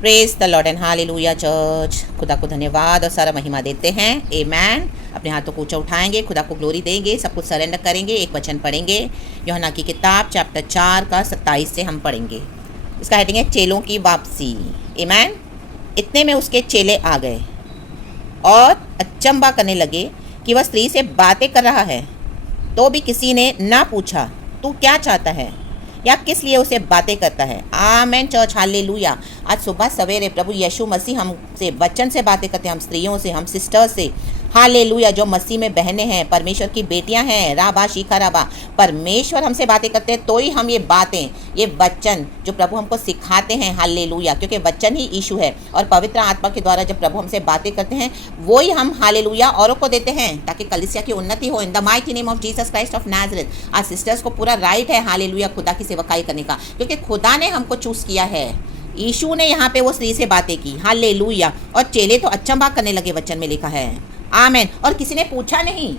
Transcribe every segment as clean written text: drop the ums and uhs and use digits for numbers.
Praise the Lord and hallelujah church. खुदा को धन्यवाद और सारा महिमा देते हैं। आमेन। अपने हाथों को ऊंचा उठाएंगे, खुदा को ग्लोरी देंगे, सब कुछ सरेंडर करेंगे। एक वचन पढ़ेंगे, यूहन्ना की किताब चैप्टर 4 का 27 से हम पढ़ेंगे। इसका हेडिंग है चेलों की वापसी। आमेन। इतने में उसके चेले आ गए और अचंबा करने लगे कि वह स्त्री से बातें कर रहा है। तो भी किसी ने ना पूछा तू क्या चाहता है या किस लिए उसे बातें करता है। आमेन चर्च, हालेलुया। आज सुबह सवेरे प्रभु यीशु मसीह हमसे वचन से बातें करते हैं, हम स्त्रियों से, हम सिस्टर्स से। हालेलुया। जो मसीह में बहनें हैं, परमेश्वर की बेटियां हैं, राबा शीखा राबा, परमेश्वर हमसे बातें करते हैं तो ही हम ये बातें, ये वचन जो प्रभु हमको सिखाते हैं, हालेलुया, क्योंकि वचन ही यीशु है और पवित्र आत्मा के द्वारा जब प्रभु हमसे बातें करते हैं वो ही हम हालेलुया औरों को देते हैं ताकि कलीसिया की उन्नति हो। इन the mighty name of Jesus Christ of Nazareth. आज सिस्टर्स को पूरा राइट है हालेलुया खुदा की सेवकाई करने का, क्योंकि खुदा ने हमको चूज किया है। यीशु ने यहाँ पे वो स्त्री से बातें की, हालेलुया। और चेले तो अचंभा करने लगे, वचन में लिखा है। आमेन। और किसी ने पूछा नहीं,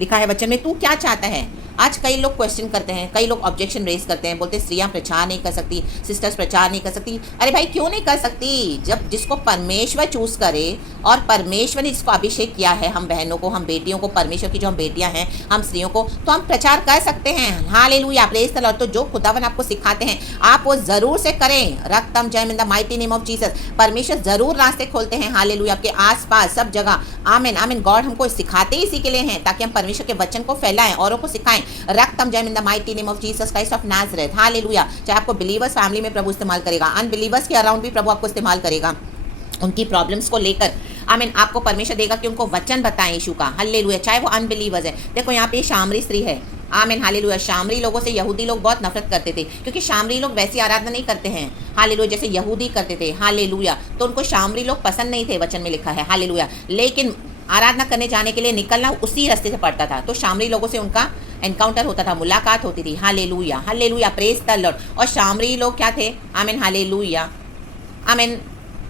लिखा है वचन में तू क्या चाहता है। आज कई लोग क्वेश्चन करते हैं, कई लोग ऑब्जेक्शन रेज करते हैं, बोलते स्त्रियां प्रचार नहीं कर सकती, सिस्टर्स प्रचार नहीं कर सकती। अरे भाई क्यों नहीं कर सकती? जब जिसको परमेश्वर चूज करे और परमेश्वर ने जिसको अभिषेक किया है, हम बहनों को, हम बेटियों को, परमेश्वर की जो हम बेटियां हैं, हम स्त्रियों को, तो हम प्रचार कर सकते हैं। Hallelujah, praise the Lord. तो जो खुदावन आपको सिखाते हैं आप वो जरूर से करें। रक्तम जय इन the mighty name of Jesus. परमेश्वर जरूर रास्ते खोलते हैं, हालेलुया, आपके आसपास सब जगह। आमीन आमीन। गॉड हमको सिखाते ही इसी के लिए हैं ताकि हम परमेश्वर के वचन को फैलाएं, औरों को सिखाएं। रक्तम जय इन the mighty name of Jesus Christ of Nazareth. Hallelujah. चाहे आपको बिलीवर्स फैमिली में प्रभु इस्तेमाल करेगा, अनबिलीवर्स के अराउंड भी प्रभु आपको इस्तेमाल करेगा, उनकी प्रॉब्लम्स को लेकर। आमीन। आपको परमेश्वर देगा कि उनको वचन बताएं यीशु का, हालेलुया, चाहे वो अनबिलीवर्स है। देखो यहाँ पे शामरी स्त्री है। आमीन हालेलुया। शामरी लोगों से यहूदी लोग बहुत नफरत करते थे, क्योंकि शामरी लोग वैसी आराधना नहीं करते हैं, हालेलुया, जैसे यहूदी करते थे, हालेलुया। तो उनको शामरी लोग पसंद नहीं थे, वचन में लिखा है, हालेलुया। लेकिन आराधना करने जाने के लिए निकलना उसी रास्ते से पड़ता था, तो शामरी लोगों से उनका एनकाउंटर होता था, मुलाकात होती थी। Hallelujah hallelujah, praise the Lord. और शामरी लोग क्या थे? आमीन हालेलुया, आमीन,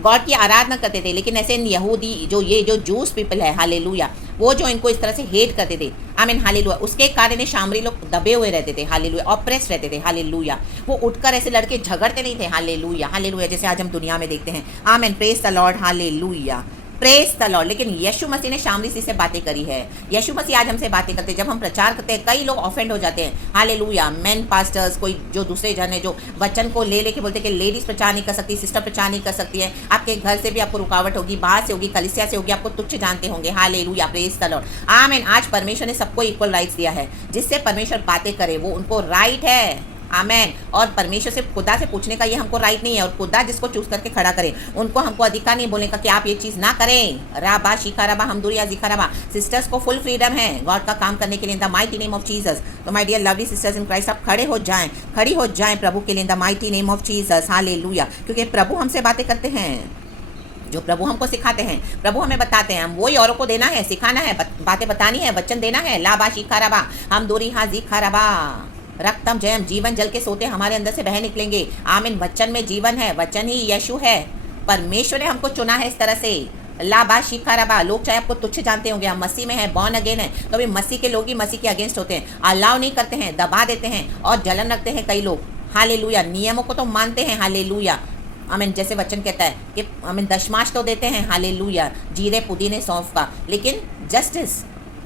गॉड की आराधना करते थे। लेकिन ऐसे यहूदी जो जूस पीपल है, हालेलुया, वो जो इनको इस तरह से हेट करते थे, आमीन हालेलुया, उसके कारण शामरी लोग दबे हुए रहते थे, हालेलुया, ऑप्रेस रहते थे, हालेलुया। वो उठकर ऐसे लड़के झगड़ते नहीं थे, हालेलुया हालेलुया, जैसे आज हम दुनिया में देखते हैं। आमीन, praise the Lord, hallelujah, praise the Lord. लेकिन यीशु मसीह ने शामरी सी से बातें करी है। यीशु मसीह आज हमसे बातें करते हैं। जब हम प्रचार करते हैं कई लोग ऑफेंड हो जाते हैं, हालेलुया। मेन पास्टर्स, कोई जो दूसरे जन है जो वचन को ले लेके बोलते हैं कि लेडीज प्रचार नहीं कर सकती, सिस्टर प्रचार नहीं कर सकती है। आपके घर से भी आपको रुकावट होगी, बाहर से होगी, कलीसिया से होगी, आपको तुच्छ जानते होंगे, हालेलुया, प्रेज द लॉर्ड। आमीन। आज परमेश्वर ने सबको इक्वल राइट्स दिया है, जिससे परमेश्वर बातें करे वो उनको राइट है। आमेन। और परमेश्वर से, खुदा से पूछने का ये हमको राइट नहीं है, और खुदा जिसको चूज करके खड़ा करे उनको हमको अधिकार नहीं बोलने का कि आप ये चीज़ ना करें। राबा शिखा राबा हमदुरिया जिखा राबा। सिस्टर्स को फुल फ्रीडम है गॉड का काम करने के लिए, in the mighty name of Jesus. तो my dear lovely sisters in Christ, आप खड़ी हो जाएं प्रभु के लिए, in the mighty name of Jesus, hallelujah. क्योंकि प्रभु हमसे बातें करते हैं, जो प्रभु हमको सिखाते हैं, प्रभु हमें बताते हैं, हम वही औरों को देना है, सिखाना है, बातें बतानी है, वचन देना है। लाबा शिखा राबा हमदुरी हा जिखा राबा। रक्तम जयम, जीवन जल के सोते हमारे अंदर से बह निकलेंगे। आमीन। वचन में जीवन है, वचन ही यीशु है। परमेश्वर ने हमको चुना है इस तरह से। लाबा शिखा रबा। लोग चाहे आपको तुच्छ जानते होंगे, हम मसीह में हैं, बॉर्न अगेन है, तो अभी मसीह के लोग ही मसीह के अगेंस्ट होते हैं, अलाउ नहीं करते हैं, दबा देते हैं और जलन रखते हैं कई लोग, हालेलुया। नियमों को तो मानते हैं, हालेलुया, आमीन, जैसे वचन कहता है कि आमीन दशमांश तो देते हैं, हालेलुया, जीरे पुदीने सौंफ का, लेकिन जस्टिस,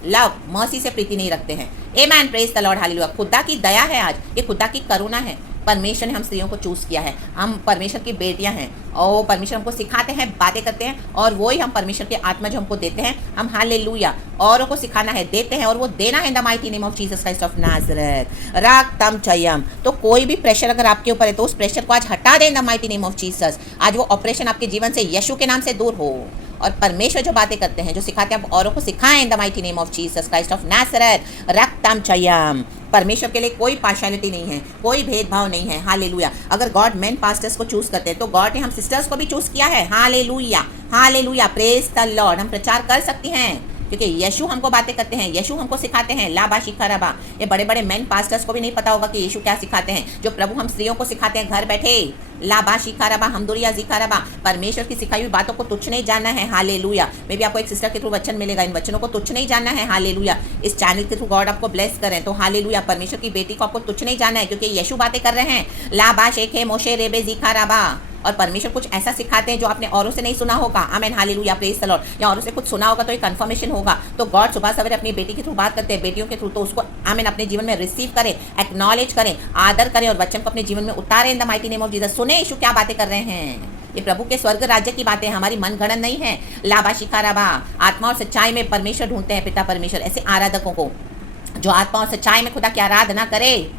लव, मर्सी से प्रीति नहीं रखते हैं। आमेन, प्रेज द लॉर्ड, हालेलुया। खुदा की दया है आज, ये खुदा की करुणा है। परमेश्वर ने हम स्त्रियों को चूज किया है, हम परमेश्वर की बेटियां हैं, और परमेश्वर हमको सिखाते हैं, बातें करते हैं, और वही हम परमेश्वर की आत्मा जो हमको देते हैं, हम हालेलुया औरों को सिखाना है, देते हैं, और वो देना है in the mighty name of Jesus Christ of Nazareth. रक्तम चयम। तो कोई भी प्रेशर अगर आपके ऊपर है तो उस प्रेशर को आज हटा दें इन the mighty name of Jesus. आज वो ऑपरेशन आपके जीवन से यीशु के नाम से दूर हो, और परमेश्वर जो बातें करते हैं, जो सिखाते हैं, आप औरों को सिखाएं in the mighty name of Jesus Christ of Nazareth. रक्तम चयम। परमेश्वर के लिए कोई पार्शियलिटी नहीं है, कोई भेदभाव नहीं है, हालेलुया। अगर गॉड मेन पास्टर्स को चूज करते हैं तो गॉड ने हम सिस्टर्स को भी चूज किया है, hallelujah hallelujah, praise the Lord. हम प्रचार कर सकती हैं क्योंकि यीशु हमको बातें करते हैं, यीशु हमको सिखाते हैं। लाबा शिखा रबा। ये बड़े बड़े मेन पास्टर्स को भी नहीं पता होगा कि यीशु क्या सिखाते हैं, जो प्रभु हम स्त्रियों को सिखाते हैं घर बैठे। लाबा शिखा रबा हमदुरिया जिखा रबा। परमेश्वर की सिखाई हुई बातों को तुच्छ नहीं जानना है, हालेलुया। मे भी आपको एक सिस्टर के थ्रू वचन मिलेगा, इन वचनों को तुच्छ नहीं जानना है, हालेलुया। इस चैनल के थ्रू गॉड आपको ब्लेस करें तो हालेलुया। परमेश्वर की बेटी को आपको तुच्छ नहीं जानना है, क्योंकि यीशु बातें कर रहे हैं। लाबा शेखे मोशे रेबे जिखा रबा। और परमेश्वर कुछ ऐसा सिखाते हैं जो आपने औरों से नहीं सुना होगा। आमेन, हालेलुया, प्रेज द लॉर्ड। या औरों से कुछ सुना होगा तो एक कंफर्मेशन होगा। तो गॉड सुबह सवेरे अपनी बेटी के थ्रू बात करते हैं, बेटियों के थ्रू, तो उसको आमेन अपने जीवन में रिसीव करें, एक्नॉलेज करें, आदर करें और वचन को अपने जीवन में उतारें in the mighty name of Jesus. सुने यीशु क्या बातें कर रहे हैं। ये प्रभु के स्वर्ग राज्य की बातें, हमारी मन गणन नहीं है। लाबा शिखा राबा, आत्मा और सच्चाई में परमेश्वर ढूंढते हैं पिता परमेश्वर ऐसे आराधकों को जो आत्मा और सच्चाई में खुदा की आराधना करे।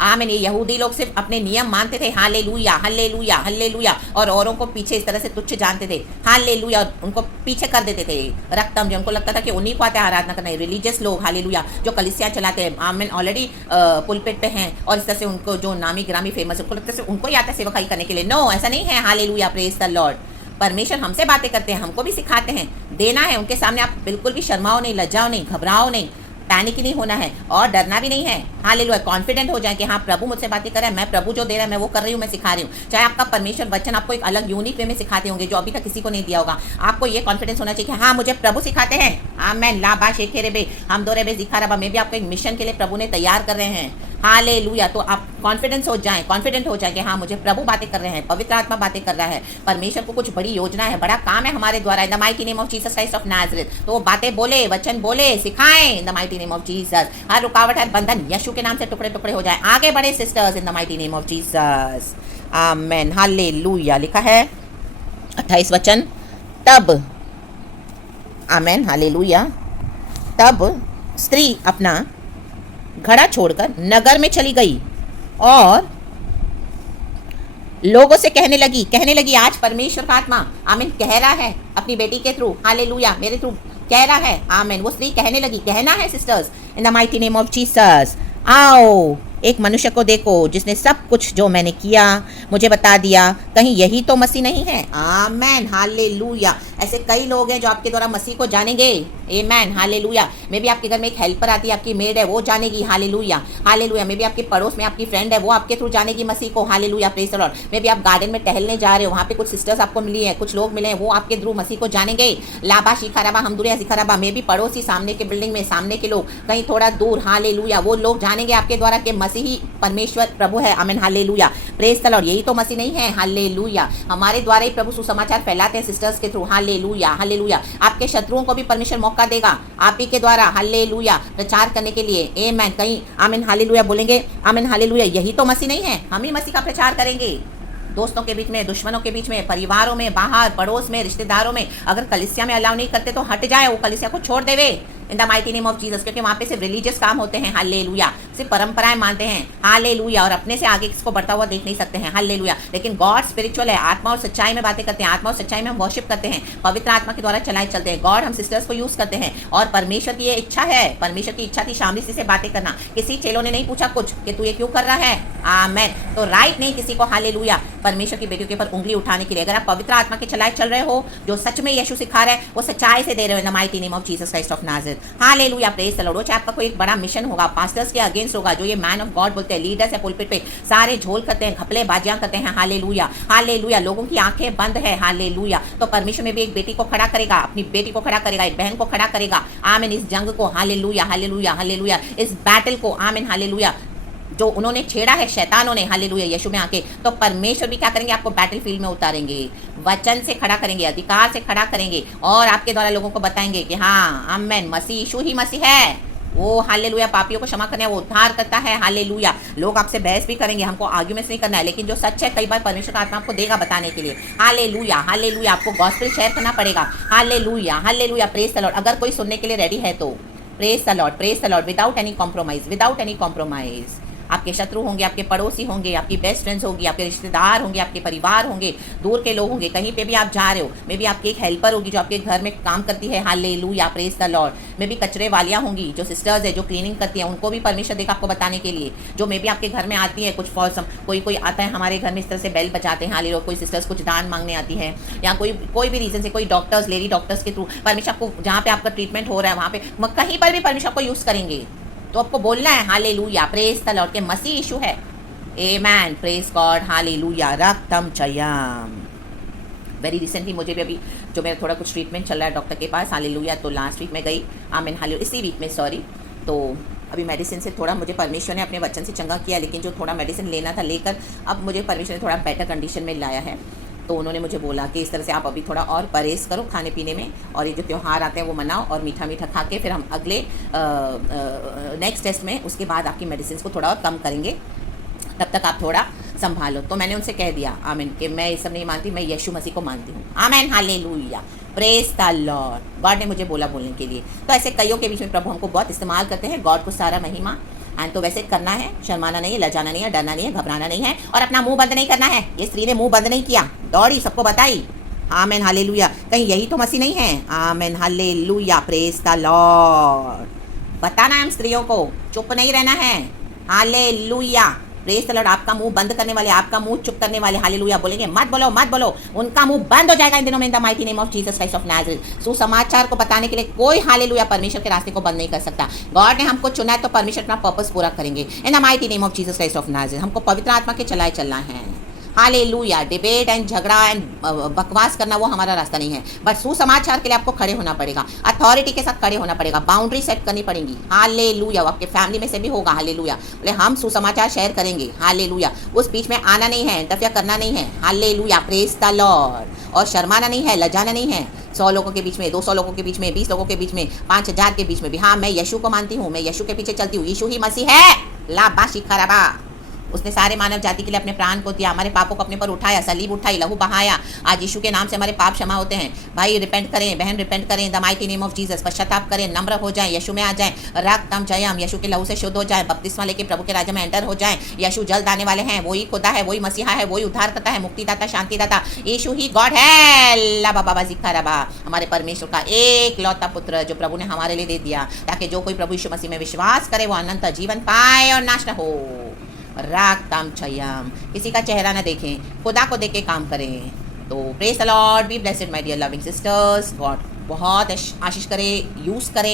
आमीन। ये यहूदी लोग सिर्फ अपने नियम मानते थे, हालेलुया हालेलुया हालेलुया, और औरों को पीछे इस तरह से तुच्छ जानते थे, हालेलुया, और उनको पीछे कर देते थे रक्तम, जो उनको लगता था कि उन्हीं को आता है आराधना करना है। रिलीजियस लोग हालेलुया जो कलिसियाँ चलाते हैं, आमीन, ऑलरेडी पुलपिट पे हैं और इस तरह से उनको जो नामी ग्रामी फेमस है, उनको लगता है उनको ही आता है सेवकाई करने के लिए। नो, ऐसा नहीं है। Hallelujah, praise the Lord. परमेश्वर हमसे बातें करते हैं, हमको भी सिखाते हैं, देना है उनके सामने। आप बिल्कुल भी शर्माओ नहीं, लज्जाओ नहीं, घबराओ नहीं, पैनिक नहीं होना है और डरना भी नहीं है। हालेलुया, कॉन्फिडेंट हो जाए कि हाँ प्रभु मुझसे बातें कर रहा है, मैं प्रभु जो दे रहा है मैं वो कर रही हूँ, मैं सिखा रही हूँ। चाहे आपका परमेश्वर वचन आपको एक अलग यूनिक वे में सिखाते होंगे जो अभी तक किसी को नहीं दिया होगा, आपको ये कॉन्फिडेंस होना चाहिए कि हाँ मुझे प्रभु सिखाते हैं। आमेन, लाबा शेखे रेबे हम दो रेबे जिखा रबा, मैं भी आपको एक मिशन के लिए प्रभु ने तैयार कर रहे हैं। हालेलुया, तो आप कॉन्फिडेंस हो जाएं, कॉन्फिडेंट हो जाए कि हाँ मुझे प्रभु बातें कर रहे हैं, पवित्र आत्मा बातें कर रहा है, परमेश्वर को कुछ बड़ी योजना है, बड़ा काम है हमारे द्वारा in the mighty name of Jesus Christ of Nazareth. तो वो बातें बोले, वचन बोले, सिखाएं in the mighty name of Jesus. हर रुकावट, हर बंधन यीशु के नाम से टुकड़े टुकड़े हो जाए। आगे बढ़े sisters in the mighty name of Jesus. Amen, hallelujah. लिखा है 28 वचन, तब, आमेन, हालेलुया, तब स्त्री अपना घड़ा छोड़कर नगर में चली गई और लोगों से कहने लगी आज परमेश्वर का आत्मा आमीन कह रहा है अपनी बेटी के थ्रू, हालेलुया, मेरे थ्रू कह रहा है। आमीन, वो स्त्री कहने लगी, कहना है sisters in the mighty name of Jesus, आओ एक मनुष्य को देखो जिसने सब कुछ जो मैंने किया मुझे बता दिया, कहीं यही तो मसीह नहीं है। आमेन, हालेलुया। ऐसे कई लोग हैं जो आपके द्वारा मसीह को जानेंगे। आमेन, हालेलुया। मे भी आपके घर में एक हेल्पर आती है, आपकी मेड है, वो जानेगी। Hallelujah hallelujah. मे भी आपके पड़ोस में आपकी फ्रेंड है, वो आपके थ्रू जानेगी मसीह को। Hallelujah, praise the Lord. मे भी आप गार्डन में टहलने जा रहे हो, वहाँ पे कुछ सिस्टर्स आपको मिली है, कुछ लोग मिले हैं, वो आपके थ्रू मसीह को जानेंगे। लाबा शिखा रबा हम दुरिया शिखा रबा, मे भी पड़ोसी, सामने के बिल्डिंग में सामने के लोग, कहीं थोड़ा दूर, हालेलुया, वो लोग जानेंगे आपके द्वारा कि मसीही परमेश्वर प्रभु है। आमीन, हालेलुया, प्रेज द लॉर्ड। यही तो मसीह नहीं है। हालेलुया, हमारे द्वारा ही प्रभु सुसमाचार फैलाते हैं सिस्टर्स के थ्रू। Hallelujah hallelujah. आपके शत्रुओं को भी परमेश्वर मौका देगा आप ही के द्वारा, हालेलुया, प्रचार करने के लिए। आमीन, कहीं आमीन हालेलुया बोलेंगे, आमीन हालेलुया, यही तो मसीह नहीं है। हम ही मसीह का प्रचार करेंगे दोस्तों के बीच में, दुश्मनों के बीच में, परिवारों में, बाहर, पड़ोस में, रिश्तेदारों में। अगर कलिसिया में अलाउ नहीं करते तो हट जाए, वो कलिसिया को छोड़ देवे इन the mighty name of Jesus, क्योंकि वहाँ पे सिर्फ रिलीजियस काम होते हैं। हालेलुया, सिर्फ परंपराएं मानते हैं। हालेलुया, और अपने से आगे किसको बढ़ता हुआ देख नहीं सकते हैं। हालेलुया, लेकिन गॉड स्पिरिचुअल है, आत्मा और सच्चाई में बातें करते हैं, आत्मा और सच्चाई में हम वर्शिप करते हैं, पवित्र आत्मा के द्वारा चलाए चलते हैं। गॉड हम सिस्टर्स को यूज करते हैं और परमेश्वर की ये इच्छा है, परमेश्वर की इच्छा थी शामली से बातें करना। किसी चेलों ने नहीं पूछा कुछ कि तू ये क्यों कर रहा है। आमेन, तो राइट नहीं किसी को हालेलुया परमेश्वर की बेटियों के ऊपर उंगली उठाने के लिए। अगर आप पवित्र आत्मा के चलाए चल रहे हो, जो सच में यीशु सिखा रहे हैं वो सच्चाई से दे रहे हो इन the mighty name of Jesus Christ of Nazareth. Hallelujah, praise the Lord. चाहे आपका कोई एक बड़ा मिशन होगा, पास्टर्स के अगेंस्ट होगा, जो ये मैन ऑफ गॉड बोलते हैं, लीडर्स है पुलपिट पे, सारे झोल करते हैं, घपले बाजियां करते हैं। हालेलुया हालेलुया, लोगों की आंखें बंद है। हालेलुया, तो परमेश्वर में भी एक बेटी को खड़ा करेगा, अपनी बेटी को खड़ा करेगा, एक बहन को खड़ा करेगा। आमीन, इस जंग को, हालेलुया हालेलुया हालेलुया, इस बैटल को, आमीन हालेलुया, जो उन्होंने छेड़ा है शैतानों ने, हालेलुया, यीशु में आके, तो परमेश्वर भी क्या करेंगे, आपको बैटल फील्ड में उतारेंगे, वचन से खड़ा करेंगे, अधिकार से खड़ा करेंगे और आपके द्वारा लोगों को बताएंगे कि हाँ आमेन, मसीह यीशु ही मसीह है। वो हालेलुया पापियों को क्षमा करने, वो उद्धार करता है। हालेलुया, लोग आपसे बहस भी करेंगे, हमको आर्ग्यूमेंट्स नहीं करना है, लेकिन जो सच है कई बार परमेश्वर का आत्मा आपको देगा बताने के लिए। हालेलुया हालेलुया, आपको गॉस्पेल शेयर करना पड़ेगा। Hallelujah hallelujah, praise the Lord. अगर कोई सुनने के लिए रेडी है तो praise the Lord, praise the Lord, without any compromise, without any compromise. आपके शत्रु होंगे, आपके पड़ोसी होंगे, आपकी बेस्ट फ्रेंड्स होगी, आपके रिश्तेदार होंगे, आपके परिवार होंगे, दूर के लोग होंगे, कहीं पे भी आप जा रहे हो, मे भी आपकी एक हेल्पर होगी जो आपके घर में काम करती है। Hallelujah, praise the Lord. मे भी कचरे वालियाँ होंगी, जो सिस्टर्स है जो क्लीनिंग करती हैं, उनको भी परमेश्वर देगा आपको बताने के लिए। जो मे भी आपके घर में आती है कुछ फॉर कोई आता है हमारे घर में, इस तरह से बेल बजाते हैं, हालेलुया, कोई सिस्टर्स कुछ दान मांगने आती है, या कोई भी रीजन से, कोई डॉक्टर्स, लेडी डॉक्टर्स के थ्रू परमेश्वर आपको, जहाँ पे आपका ट्रीटमेंट हो रहा है वहाँ पे कहीं पर भी परमेश्वर को यूज़ करेंगे, तो आपको बोलना है हालेलुया, प्रेज द लॉर्ड, के मसीह यीशु है। आमेन, प्रेज गॉड, हालेलुया, रक्तम चयम। वेरी रिसेंटली मुझे भी अभी जो मेरा थोड़ा कुछ ट्रीटमेंट चल रहा है डॉक्टर के पास, हालेलुया, तो लास्ट वीक में गई। आमीन, हालेलुया, इसी वीक में, सॉरी। तो अभी मेडिसिन से थोड़ा मुझे परमेश्वर ने अपने वचन से चंगा किया, लेकिन जो थोड़ा मेडिसिन लेना था लेकर अब मुझे परमेश्वर ने थोड़ा बेटर कंडीशन में लाया है। तो उन्होंने मुझे बोला कि इस तरह से आप अभी थोड़ा और परहेज़ करो खाने पीने में, और ये जो त्यौहार आते हैं वो मनाओ और मीठा मीठा खा के फिर हम अगले नेक्स्ट टेस्ट में उसके बाद आपकी मेडिसिन को थोड़ा और कम करेंगे, तब तक आप थोड़ा संभालो। तो मैंने उनसे कह दिया आमीन कि मैं ये सब नहीं मानती, मैं यीशु मसीह को मानती हूँ। आमीन, hallelujah, praise the Lord. God ने मुझे बोला बोलने के लिए। तो ऐसे कईयों के बीच में प्रभु हमको बहुत इस्तेमाल करते हैं। गॉड को सारा महिमा। एंड तो वैसे करना है, शर्माना नहीं है, लजाना नहीं है, डरना नहीं है, घबराना नहीं है, और अपना मुंह बंद नहीं करना है। ये स्त्री ने मुंह बंद नहीं किया, दौड़ी सबको बताई। आमीन, हालेलुया। कहीं यही तो मसीह नहीं है? आमीन, हालेलुया, प्रेज द लॉर्ड। बताना है हम स्त्रियों को, चुप नहीं रहना है। Hallelujah, praise the Lord. आपका मुंह बंद करने वाले, आपका मुंह चुप करने वाले, हालेलुया बोलेंगे, मत बोलो मत बोलो, उनका मुंह बंद हो जाएगा इन दिनों में, इन the mighty name of Jesus Christ of Nazareth. सुसमाचार को बताने के लिए कोई, हालेलुया, परमेश्वर के रास्ते को बंद नहीं कर सकता। गॉड ने हमको चुना है तो परमेश्वर अपना पर्पस पूरा करेंगे इन the mighty name of Jesus Christ of Nazareth. हमको पवित्र आत्मा के चलाए चलना है। हालेलुया। डिबेट एंड झगड़ा एंड बकवास करना वो हमारा रास्ता नहीं है, बट सुसमाचार के लिए आपको खड़े होना पड़ेगा, अथॉरिटी के साथ खड़े होना पड़ेगा, बाउंड्री सेट करनी पड़ेगी। हालेलुया। आपके फैमिली में से भी होगा, हालेलुया, बोले हम सुसमाचार शेयर करेंगे, हालेलुया। उस बीच में आना नहीं है, इंटरफेयर करना नहीं है, हालेलुया, प्रेज द लॉर्ड। और शर्माना नहीं है, लजाना नहीं है। 100 लोगों के बीच में, 200 लोगों के बीच में, 20 लोगों के बीच में, 5000 के बीच में भी, हाँ मैं यीशु को मानती हूँ, मैं यीशु के पीछे चलती हूँ, यीशु ही मसीह है। लाबा शिखरबा। उसने सारे मानव जाति के लिए अपने प्राण को दिया, हमारे पापों को अपने पर उठाया, सलीब उठाई, लहू बहाया। आज यीशु के नाम से हमारे पाप क्षमा होते हैं। भाई रिपेंट करें, बहन रिपेंट करें, the mighty name of Jesus, पश्चाताप करें, नम्र हो जाएं, यीशु में आ जाएं, रक्तम जयम, यीशु के लहू से शुद्ध हो जाएं, बपतिस्मा लेके प्रभु के राज्य में एंटर हो जाएं। यीशु जल्द आने वाले हैं, वही खुदा है, वही मसीहा है, वही उद्धार करता है, मुक्तिदाता, शांतिदाता, यीशु ही गॉड है। ला बाबा जिक्का रबा। हमारे परमेश्वर का एक लौता पुत्र जो प्रभु ने हमारे लिए दे दिया, ताकि जो कोई प्रभु यीशु मसीह में विश्वास करे वो अनंत जीवन पाए और नाश न हो। रागताम छयम, किसी का चेहरा न देखें, खुदा को देख के काम करें। तो praise the Lord, be blessed my dear loving sisters. God बहुत आशीष करे, यूज़ करे,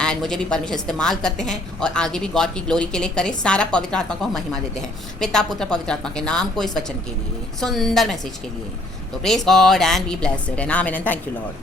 एंड मुझे भी परमेश्वर इस्तेमाल करते हैं और आगे भी गॉड की ग्लोरी के लिए करे। सारा पवित्र आत्मा को हम महिमा देते हैं, पिता पुत्र पवित्र आत्मा के नाम को, इस वचन के लिए, सुंदर मैसेज के लिए। तो praise God and be blessed and आमीन एंड थैंक यू लॉर्ड।